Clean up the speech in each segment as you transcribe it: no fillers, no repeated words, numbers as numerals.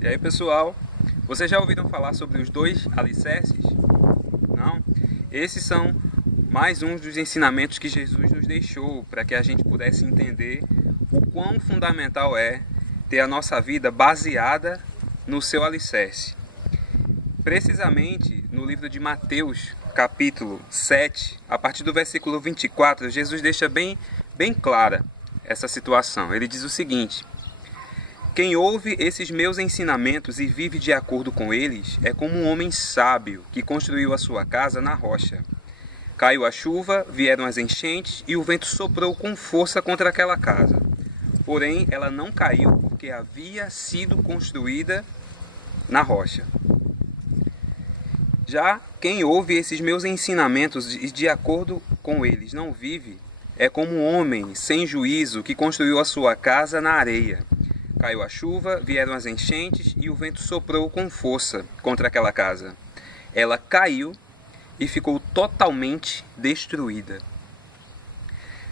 E aí, pessoal, vocês já ouviram falar sobre os dois alicerces? Não? Esses são mais um dos ensinamentos que Jesus nos deixou para que a gente pudesse entender o quão fundamental é ter a nossa vida baseada no seu alicerce. Precisamente no livro de Mateus, capítulo 7, a partir do versículo 24, Jesus deixa bem clara essa situação. Ele diz o seguinte: quem ouve esses meus ensinamentos e vive de acordo com eles é como um homem sábio que construiu a sua casa na rocha. Caiu a chuva, vieram as enchentes e o vento soprou com força contra aquela casa. Porém, ela não caiu porque havia sido construída na rocha. Já quem ouve esses meus ensinamentos e de acordo com eles não vive é como um homem sem juízo que construiu a sua casa na areia. Caiu a chuva, vieram as enchentes e o vento soprou com força contra aquela casa. Ela caiu e ficou totalmente destruída.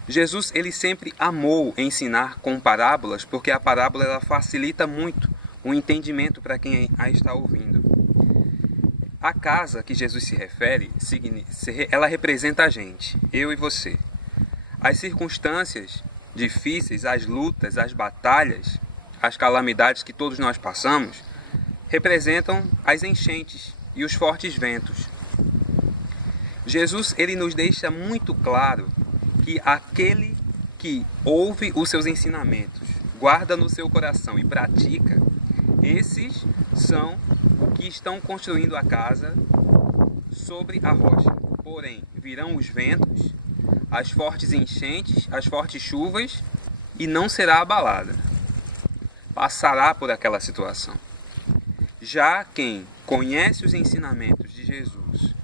Jesus, ele sempre amou ensinar com parábolas, porque a parábola ela facilita muito o entendimento para quem a está ouvindo. A casa que Jesus se refere, ela representa a gente, eu e você. As circunstâncias difíceis, as lutas, as batalhas, as calamidades que todos nós passamos, representam as enchentes e os fortes ventos. Jesus, ele nos deixa muito claro que aquele que ouve os seus ensinamentos, guarda no seu coração e pratica, esses são os que estão construindo a casa sobre a rocha. Porém, virão os ventos, as fortes enchentes, as fortes chuvas, e não será abalada. Passará por aquela situação. Já quem conhece os ensinamentos de Jesus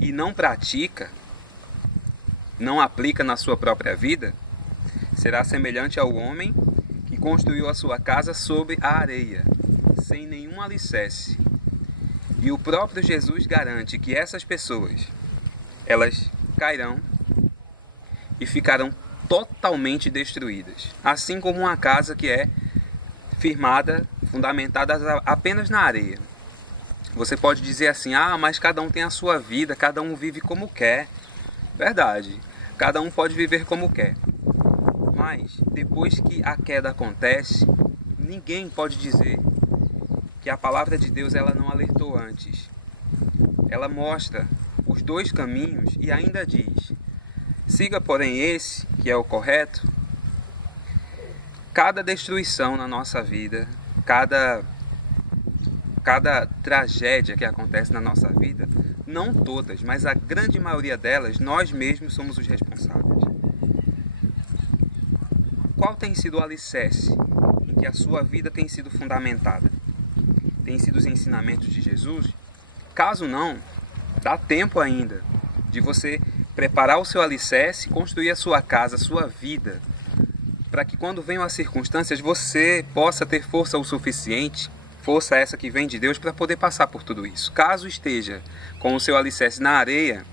e não pratica, não aplica na sua própria vida, será semelhante ao homem que construiu a sua casa sobre a areia, sem nenhum alicerce. E o próprio Jesus garante que essas pessoas, elas cairão e ficarão totalmente destruídas, assim como uma casa que é firmada, fundamentada apenas na areia. Você pode dizer assim: mas cada um tem a sua vida, cada um vive como quer. Verdade, cada um pode viver como quer. Mas depois que a queda acontece, ninguém pode dizer que a palavra de Deus ela não alertou antes. Ela mostra os dois caminhos e ainda diz: siga, porém, esse, que é o correto. Cada destruição na nossa vida, cada tragédia que acontece na nossa vida, não todas, mas a grande maioria delas, nós mesmos somos os responsáveis. Qual tem sido o alicerce em que a sua vida tem sido fundamentada? Tem sido os ensinamentos de Jesus? Caso não, dá tempo ainda de você preparar o seu alicerce, construir a sua casa, a sua vida, para que quando venham as circunstâncias você possa ter força o suficiente, força essa que vem de Deus, para poder passar por tudo isso. Caso esteja com o seu alicerce na areia,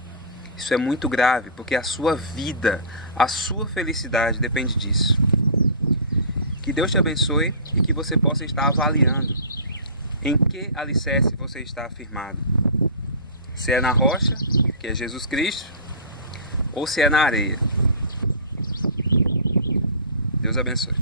isso é muito grave, porque a sua vida, a sua felicidade depende disso. Que Deus te abençoe e que você possa estar avaliando em que alicerce você está afirmado. Se é na rocha, que é Jesus Cristo, ou se é na areia. Deus abençoe.